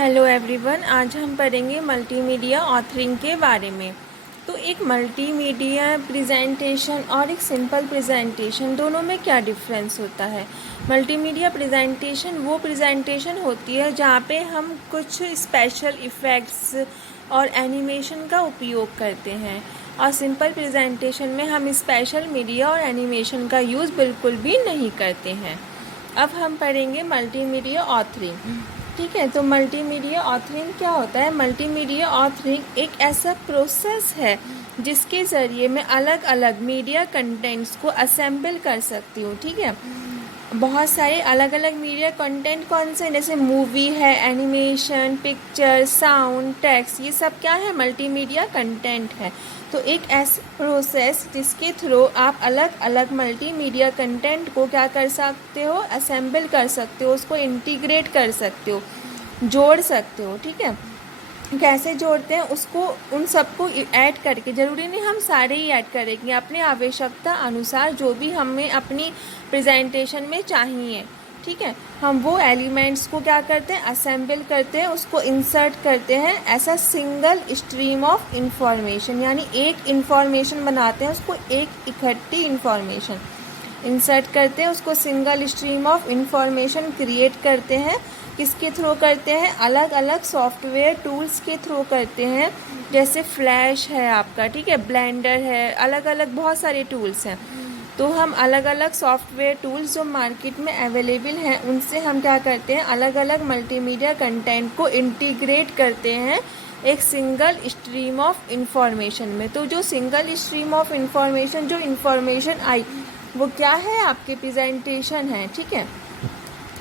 Hello everyone, आज हम पढ़ेंगे मल्टीमीडिया ऑथरिंग के बारे में। तो एक मल्टीमीडिया प्रेजेंटेशन और एक सिंपल प्रेजेंटेशन दोनों में क्या डिफरेंस होता है। मल्टीमीडिया प्रेजेंटेशन वो प्रेजेंटेशन होती है जहाँ पे हम कुछ स्पेशल इफ़ेक्ट्स और एनिमेशन का उपयोग करते हैं, और सिंपल प्रेजेंटेशन में हम स्पेशल मीडिया और एनिमेशन का यूज़ बिल्कुल भी नहीं करते हैं। अब हम पढ़ेंगे मल्टीमीडिया ऑथरिंग। ठीक है, तो मल्टीमीडिया ऑथरिंग क्या होता है। मल्टीमीडिया ऑथरिंग एक ऐसा प्रोसेस है जिसके ज़रिए मैं अलग अलग मीडिया कंटेंट्स को असेंबल कर सकती हूँ। ठीक है, बहुत सारे अलग अलग मीडिया कंटेंट कौन से, जैसे मूवी है, एनिमेशन, पिक्चर, साउंड, टेक्स्ट, ये सब क्या है, मल्टीमीडिया कंटेंट है। तो एक ऐसा प्रोसेस जिसके थ्रू आप अलग अलग मल्टीमीडिया कंटेंट को क्या कर सकते हो, असेंबल कर सकते हो, उसको इंटीग्रेट कर सकते हो, जोड़ सकते हो। ठीक है, कैसे जोड़ते हैं उसको, उन सबको ऐड करके, ज़रूरी नहीं हम सारे ही ऐड करेंगे, अपने आवश्यकता अनुसार जो भी हमें अपनी प्रेजेंटेशन में चाहिए। ठीक है, हम वो एलिमेंट्स को क्या करते हैं, असेंबल करते हैं, उसको इंसर्ट करते हैं ऐसा सिंगल स्ट्रीम ऑफ इंफॉर्मेशन, यानी एक इंफॉर्मेशन बनाते हैं, उसको एक इकट्ठी इंफॉर्मेशन इंसर्ट करते हैं, उसको single stream of information create करते हैं। किसके थ्रू करते हैं, अलग अलग सॉफ्टवेयर टूल्स के थ्रू करते हैं, जैसे फ्लैश है आपका, ठीक है, ब्लेंडर है, अलग अलग बहुत सारे टूल्स हैं। तो हम अलग अलग सॉफ्टवेयर टूल्स जो मार्केट में अवेलेबल हैं उनसे हम क्या करते हैं, अलग अलग मल्टीमीडिया कंटेंट को इंटीग्रेट करते हैं एक सिंगल स्ट्रीम ऑफ इंफॉर्मेशन में। तो जो सिंगल स्ट्रीम ऑफ इंफॉर्मेशन, जो इंफॉर्मेशन आई वो क्या है, आपके प्रेजेंटेशन है। ठीक है,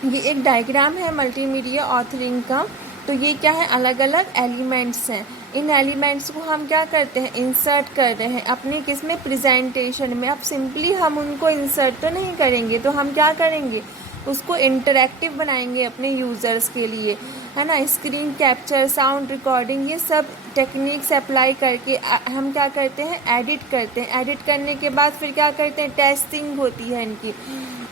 ये एक डायग्राम है मल्टीमीडिया ऑथरिंग का। तो ये क्या है, अलग अलग एलिमेंट्स हैं। इन एलिमेंट्स को हम क्या करते हैं, इंसर्ट कर रहे हैं अपने किस में, प्रेजेंटेशन में। अब सिंपली हम उनको इंसर्ट तो नहीं करेंगे, तो हम क्या करेंगे, उसको इंटरैक्टिव बनाएंगे अपने यूज़र्स के लिए, है ना। स्क्रीन कैप्चर, साउंड रिकॉर्डिंग, ये सब टेक्निक्स अप्लाई करके हम क्या करते हैं, एडिट करते हैं। एडिट करने के बाद फिर क्या करते हैं, टेस्टिंग होती है इनकी।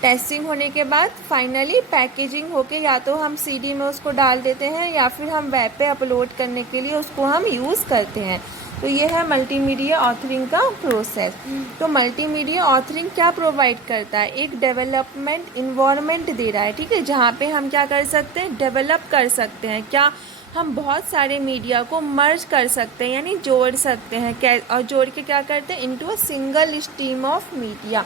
टेस्टिंग होने के बाद फाइनली पैकेजिंग होके या तो हम सीडी में उसको डाल देते हैं या फिर हम वेब पे अपलोड करने के लिए उसको हम यूज़ करते हैं। तो ये है मल्टीमीडिया ऑथरिंग का प्रोसेस। तो मल्टीमीडिया ऑथरिंग क्या प्रोवाइड करता है, एक डेवलपमेंट इन्वायरमेंट दे रहा है। ठीक है, जहाँ पे हम क्या कर सकते हैं, डेवलप कर सकते हैं, क्या हम बहुत सारे मीडिया को मर्ज कर सकते हैं, यानी जोड़ सकते हैं। और जोड़ के क्या करते हैं, into a single stream of media,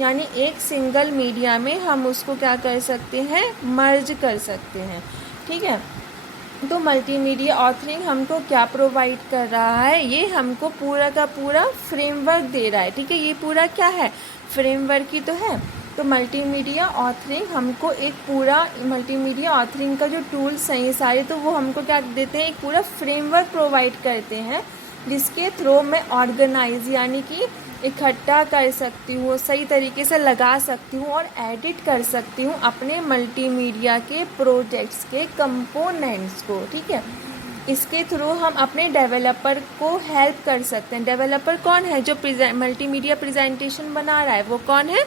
यानी एक सिंगल मीडिया में हम उसको क्या कर सकते हैं, मर्ज कर सकते हैं। ठीक है, तो मल्टीमीडिया ऑथरिंग हमको क्या प्रोवाइड कर रहा है, ये हमको पूरा का पूरा फ्रेमवर्क दे रहा है। ठीक है, ये पूरा क्या है, फ्रेमवर्क ही तो है। तो मल्टीमीडिया ऑथरिंग हमको एक पूरा, मल्टीमीडिया ऑथरिंग का जो टूल्स हैं ये सारे, तो वो हमको क्या देते हैं, एक पूरा फ्रेमवर्क प्रोवाइड करते हैं जिसके थ्रू मैं ऑर्गेनाइज, यानी कि इकट्ठा कर सकती हूँ, सही तरीके से लगा सकती हूँ और एडिट कर सकती हूँ अपने मल्टीमीडिया के प्रोजेक्ट्स के कंपोनेंट्स को। ठीक है, इसके थ्रू हम अपने डेवलपर को हेल्प कर सकते हैं। डेवलपर कौन है, जो मल्टीमीडिया प्रेजेंटेशन बना रहा है वो कौन है,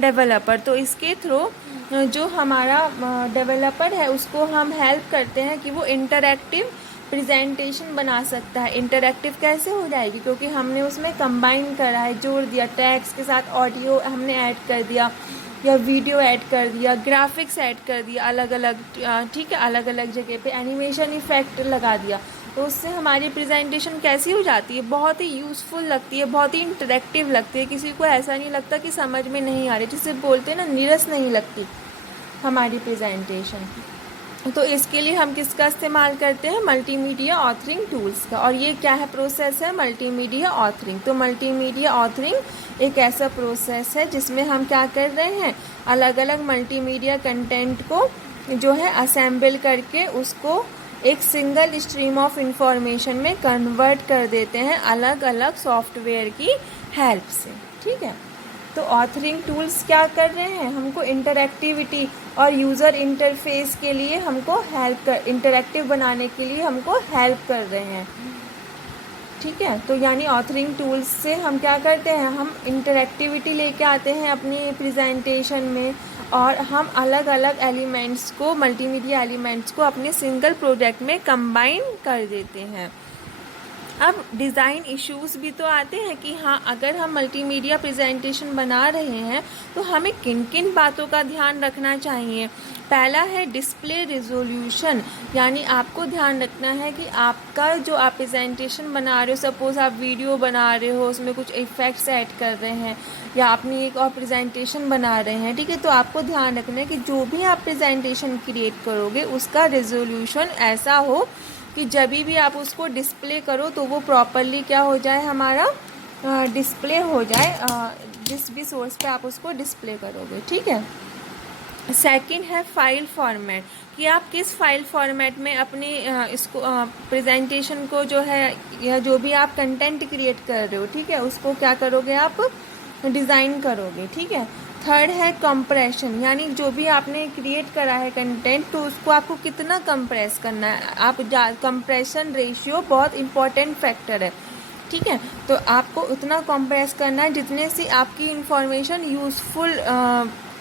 डेवलपर। तो इसके थ्रू जो हमारा डेवलपर है उसको हम हेल्प करते हैं कि वो इंटरैक्टिव प्रेजेंटेशन बना सकता है। इंटरैक्टिव कैसे हो जाएगी, क्योंकि हमने उसमें कंबाइन करा है, जोड़ दिया, टेक्स्ट के साथ ऑडियो हमने ऐड कर दिया या वीडियो ऐड कर दिया, ग्राफिक्स ऐड कर दिया अलग अलग, ठीक है, अलग अलग जगह पे एनिमेशन इफेक्ट लगा दिया। तो उससे हमारी प्रेजेंटेशन कैसी हो जाती है, बहुत ही यूज़फुल लगती है, बहुत ही इंटरैक्टिव लगती है। किसी को ऐसा नहीं लगता कि समझ में नहीं आ रही, जिसे बोलते हैं ना, नीरस नहीं लगती हमारी प्रेजेंटेशन। तो इसके लिए हम किसका इस्तेमाल करते हैं, मल्टीमीडिया ऑथरिंग टूल्स का। और ये क्या है, प्रोसेस है मल्टीमीडिया ऑथरिंग। तो मल्टीमीडिया ऑथरिंग एक ऐसा प्रोसेस है जिसमें हम क्या कर रहे हैं, अलग अलग मल्टीमीडिया कंटेंट को जो है असेंबल करके उसको एक सिंगल स्ट्रीम ऑफ इंफॉर्मेशन में कन्वर्ट कर देते हैं अलग अलग सॉफ्टवेयर की हेल्प से। ठीक है, तो ऑथरिंग टूल्स क्या कर रहे हैं, हमको इंटरैक्टिविटी और यूज़र इंटरफेस के लिए हमको हेल्प कर, इंटरैक्टिव बनाने के लिए हमको हेल्प कर रहे हैं। ठीक है, तो यानी ऑथरिंग टूल्स से हम क्या करते हैं, हम इंटरैक्टिविटी लेके आते हैं अपनी प्रेजेंटेशन में, और हम अलग अलग एलिमेंट्स को, मल्टीमीडिया एलिमेंट्स को अपने सिंगल प्रोडक्ट में कंबाइन कर देते हैं। अब डिज़ाइन इश्यूज़ भी तो आते हैं कि हाँ, अगर हम मल्टीमीडिया प्रेजेंटेशन बना रहे हैं तो हमें किन किन बातों का ध्यान रखना चाहिए। पहला है डिस्प्ले रिजोल्यूशन, यानी आपको ध्यान रखना है कि आपका जो आप प्रेजेंटेशन बना रहे हो, सपोज़ आप वीडियो बना रहे हो, उसमें कुछ इफ़ेक्ट्स ऐड कर रहे हैं या अपनी एक और प्रेजेंटेशन बना रहे हैं, ठीक है, तो आपको ध्यान रखना है कि जो भी आप प्रेजेंटेशन क्रिएट करोगे उसका रिजोल्यूशन ऐसा हो कि जब भी आप उसको डिस्प्ले करो तो वो प्रॉपरली क्या हो जाए, हमारा डिस्प्ले हो जाए जिस भी सोर्स पे आप उसको डिस्प्ले करोगे, ठीक है। सेकंड है फाइल फॉर्मेट, कि आप किस फाइल फॉर्मेट में अपने इसको प्रेजेंटेशन को जो है या जो भी आप कंटेंट क्रिएट कर रहे हो, ठीक है, उसको क्या करोगे, आप डिज़ाइन करोगे, ठीक है। थर्ड है कंप्रेशन, यानी जो भी आपने क्रिएट करा है कंटेंट तो उसको आपको कितना कंप्रेस करना है। आप कंप्रेशन रेशियो बहुत इम्पॉर्टेंट फैक्टर है, ठीक है, तो आपको उतना कंप्रेस करना है जितने से आपकी इंफॉर्मेशन यूज़फुल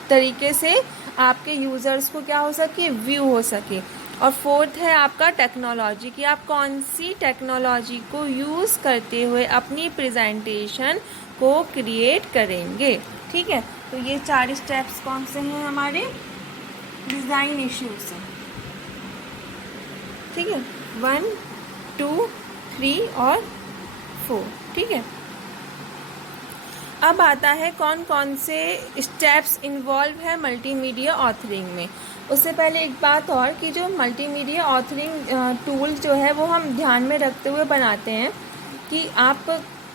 तरीके से आपके यूज़र्स को क्या हो सके, व्यू हो सके। और फोर्थ है आपका टेक्नोलॉजी, कि आप कौन सी टेक्नोलॉजी को यूज़ करते हुए अपनी प्रेजेंटेशन को क्रिएट करेंगे, ठीक है। तो ये 4 स्टेप्स कौन से हैं हमारे डिज़ाइन इश्यू से, ठीक है, 1, 2, 3 और 4, ठीक है। अब आता है कौन कौन से स्टेप्स इन्वॉल्व है मल्टीमीडिया ऑथरिंग में। उससे पहले एक बात और, कि जो मल्टीमीडिया ऑथरिंग टूल जो है वो हम ध्यान में रखते हुए बनाते हैं कि आप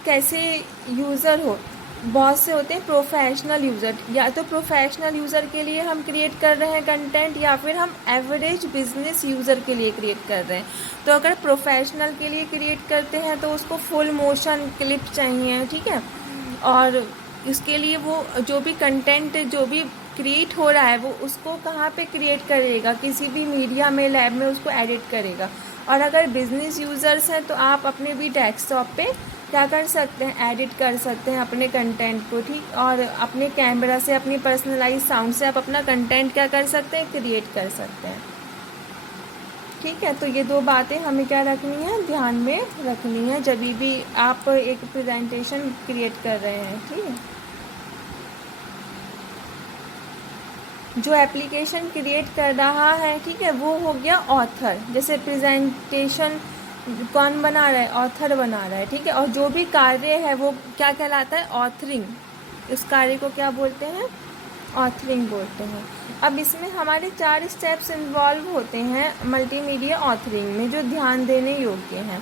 कैसे यूज़र हो। बहुत से होते हैं प्रोफेशनल यूज़र, या तो प्रोफेशनल यूज़र के लिए हम क्रिएट कर रहे हैं कंटेंट, या फिर हम एवरेज बिजनेस यूज़र के लिए क्रिएट कर रहे हैं। तो अगर प्रोफेशनल के लिए क्रिएट करते हैं तो उसको फुल मोशन क्लिप चाहिए, ठीक है, और इसके लिए वो जो भी कंटेंट जो भी क्रिएट हो रहा है वो उसको कहाँ पे क्रिएट करेगा, किसी भी मीडिया में, लैब में उसको एडिट करेगा। और अगर बिजनेस यूज़र्स हैं तो आप अपने भी डेस्कटॉप पे क्या कर सकते हैं, एडिट कर सकते हैं अपने कंटेंट को, ठीक, और अपने कैमरा से, अपनी पर्सनलाइज साउंड से आप अपना कंटेंट क्या कर सकते हैं, क्रिएट कर सकते हैं, ठीक है। तो ये 2 बातें हमें क्या रखनी है, ध्यान में रखनी है जब भी आप एक प्रेजेंटेशन क्रिएट कर रहे हैं, ठीक है। जो एप्लीकेशन क्रिएट कर रहा है, ठीक है, वो हो गया ऑथर। जैसे प्रेजेंटेशन कौन बना रहा है, ऑथर बना रहा है, ठीक है, और जो भी कार्य है वो क्या कहलाता है, ऑथरिंग। इस कार्य को क्या बोलते हैं, ऑथरिंग बोलते हैं। अब इसमें हमारे 4 स्टेप्स इन्वॉल्व होते हैं मल्टीमीडिया ऑथरिंग में जो ध्यान देने योग्य हैं।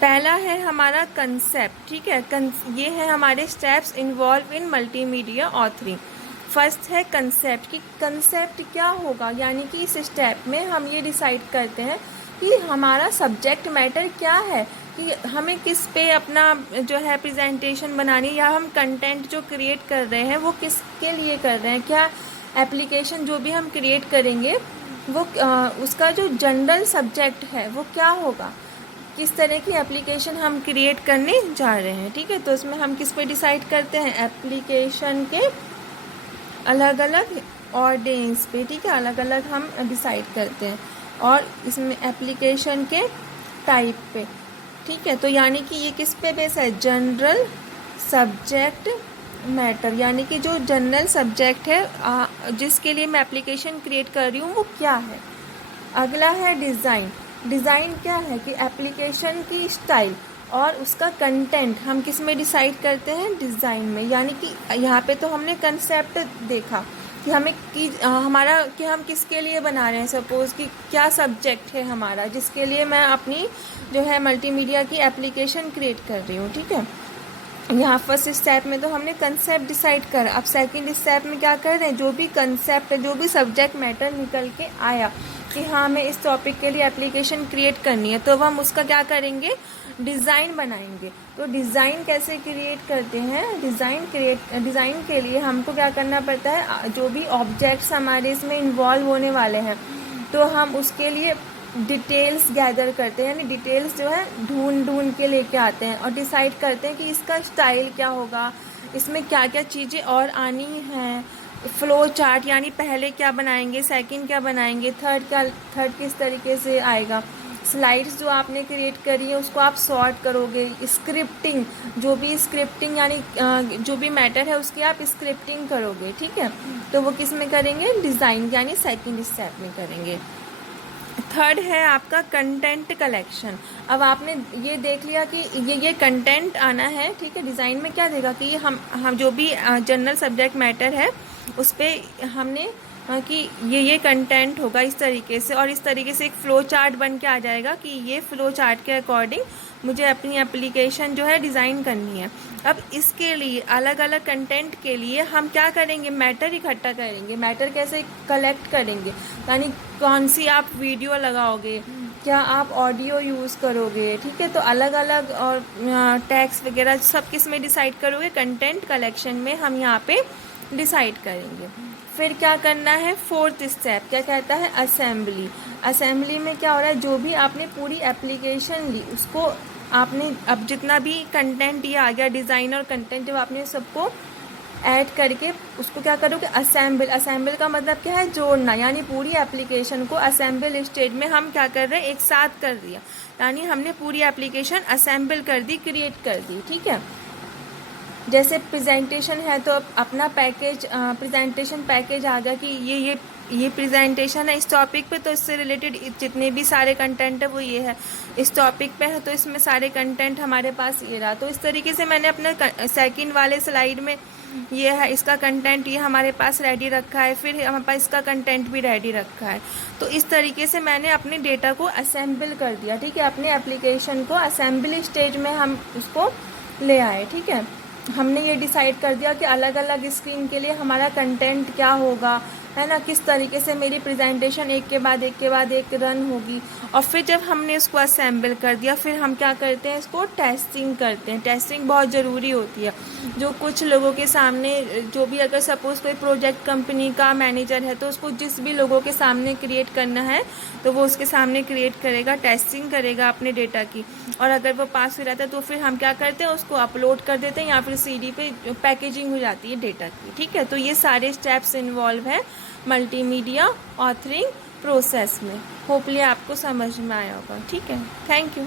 पहला है हमारा कंसेप्ट, ठीक है, ये है हमारे steps involve in multimedia authoring. First है कंसेप्ट, कि कंसेप्ट क्या होगा, यानी कि इस स्टेप में हम ये डिसाइड करते हैं कि हमारा सब्जेक्ट मैटर क्या है, कि हमें किस पे अपना जो है प्रेजेंटेशन बनानी, या हम कंटेंट जो क्रिएट कर रहे हैं वो किसके लिए कर रहे हैं, क्या एप्लीकेशन जो भी हम क्रिएट करेंगे वो उसका जो जनरल सब्जेक्ट है वो क्या होगा, किस तरह की एप्लीकेशन हम क्रिएट करने जा रहे हैं, ठीक है। तो उसमें हम किस पे डिसाइड करते हैं, एप्लीकेशन के अलग अलग ऑडियंस पे, ठीक है, अलग अलग हम डिसाइड करते हैं, और इसमें एप्लीकेशन के टाइप पे, ठीक है। तो यानी कि ये किस पे बेस है, जनरल सब्जेक्ट मैटर, यानी कि जो जनरल सब्जेक्ट है जिसके लिए मैं एप्लीकेशन क्रिएट कर रही हूँ वो क्या है। अगला है डिज़ाइन। डिज़ाइन क्या है कि एप्लीकेशन की स्टाइल और उसका कंटेंट हम किस में डिसाइड करते हैं, डिज़ाइन में। यानी कि यहाँ पे तो हमने कंसेप्ट देखा कि हमें हमारा कि हम किसके लिए बना रहे हैं, सपोज़ कि क्या सब्जेक्ट है हमारा जिसके लिए मैं अपनी जो है मल्टीमीडिया की एप्लीकेशन क्रिएट कर रही हूँ, ठीक है। यहाँ फर्स्ट स्टेप में तो हमने कंसेप्ट डिसाइड करा। अब सेकंड स्टेप में क्या कर रहे हैं, जो भी कंसेप्ट, जो भी सब्जेक्ट मैटर निकल के आया कि हाँ हमें इस टॉपिक के लिए एप्लीकेशन क्रिएट करनी है, तो हम उसका क्या करेंगे, डिज़ाइन बनाएंगे। तो डिज़ाइन कैसे क्रिएट करते हैं, डिज़ाइन के लिए हमको क्या करना पड़ता है, जो भी ऑब्जेक्ट्स हमारे इसमें इन्वॉल्व होने वाले हैं तो हम उसके लिए डिटेल्स गैदर करते हैं, यानी डिटेल्स जो है ढूंढ के लेके आते हैं और डिसाइड करते हैं कि इसका स्टाइल क्या होगा, इसमें क्या क्या चीज़ें और आनी हैं, फ्लो चार्ट, यानी पहले क्या बनाएंगे, सेकंड क्या बनाएंगे, थर्ड किस तरीके से आएगा। स्लाइड्स जो आपने क्रिएट करी है उसको आप सॉर्ट करोगे। स्क्रिप्टिंग, जो भी स्क्रिप्टिंग यानी जो भी मैटर है उसकी आप स्क्रिप्टिंग करोगे, ठीक है। तो वो किस में करेंगे, डिज़ाइन यानी सेकंड स्टेप में करेंगे। थर्ड है आपका कंटेंट कलेक्शन। अब आपने ये देख लिया कि ये कंटेंट आना है, ठीक है। डिज़ाइन में क्या देगा कि हम जो भी जनरल सब्जेक्ट मैटर है उस पर हमने कि ये कंटेंट होगा इस तरीके से, और इस तरीके से एक फ़्लो चार्ट बन के आ जाएगा कि ये फ़्लो चार्ट के अकॉर्डिंग मुझे अपनी एप्लीकेशन जो है डिज़ाइन करनी है। अब इसके लिए अलग अलग कंटेंट के लिए हम क्या करेंगे, मैटर इकट्ठा करेंगे। मैटर कैसे कलेक्ट करेंगे, यानी कौन सी आप वीडियो लगाओगे, क्या आप ऑडियो यूज़ करोगे, ठीक है। तो अलग अलग और टैग्स वगैरह सब किस में डिसाइड करोगे, कंटेंट कलेक्शन में हम यहाँ पे डिसाइड करेंगे। फिर क्या करना है, फोर्थ स्टेप क्या कहता है, असेंबली। असेंबली में क्या हो रहा है, जो भी आपने पूरी एप्लीकेशन ली उसको आपने, अब जितना भी कंटेंट ये आ गया डिज़ाइन और कंटेंट, जब आपने सबको ऐड करके उसको क्या करोगे, असेंबल। असेंबल का मतलब क्या है, जोड़ना, यानी पूरी एप्लीकेशन को असेंबल स्टेज में हम क्या कर रहे हैं, एक साथ कर दिया, यानी हमने पूरी एप्लीकेशन असेंबल कर दी, क्रिएट कर दी, ठीक है। जैसे प्रेजेंटेशन है तो अपना पैकेज, प्रेजेंटेशन पैकेज आ गया कि ये प्रेजेंटेशन है इस टॉपिक पे, तो इससे रिलेटेड जितने भी सारे कंटेंट है वो ये है। इस टॉपिक पे है तो इसमें सारे कंटेंट हमारे पास ये रहा। तो इस तरीके से मैंने अपने सेकंड वाले स्लाइड में ये है, इसका कंटेंट ये हमारे पास रेडी रखा है, फिर हमारे पास इसका कंटेंट भी रेडी रखा है। तो इस तरीके से मैंने अपने डेटा को असेंबल कर दिया, ठीक है। अपने एप्लीकेशन को असेंबली स्टेज में हम उसको ले आए, ठीक है। हमने ये डिसाइड कर दिया कि अलग अलग स्क्रीन के लिए हमारा कंटेंट क्या होगा, है ना, किस तरीके से मेरी प्रेजेंटेशन एक के बाद एक रन होगी। और फिर जब हमने इसको असेंबल कर दिया, फिर हम क्या करते हैं, इसको टेस्टिंग करते हैं। टेस्टिंग बहुत ज़रूरी होती है। जो कुछ लोगों के सामने, जो भी अगर सपोज़ कोई प्रोजेक्ट कंपनी का मैनेजर है तो उसको जिस भी लोगों के सामने क्रिएट करना है तो वो उसके सामने क्रिएट करेगा, टेस्टिंग करेगा अपने डेटा की। और अगर वो पास हो जाता है तो फिर हम क्या करते हैं, उसको अपलोड कर देते हैं या फिर CD पे पैकेजिंग हो जाती है डेटा की, ठीक है। तो ये सारे स्टेप्स इन्वॉल्व हैं मल्टीमीडिया ऑथरिंग प्रोसेस में। होपली आपको समझ में आया होगा, ठीक है। Thank you.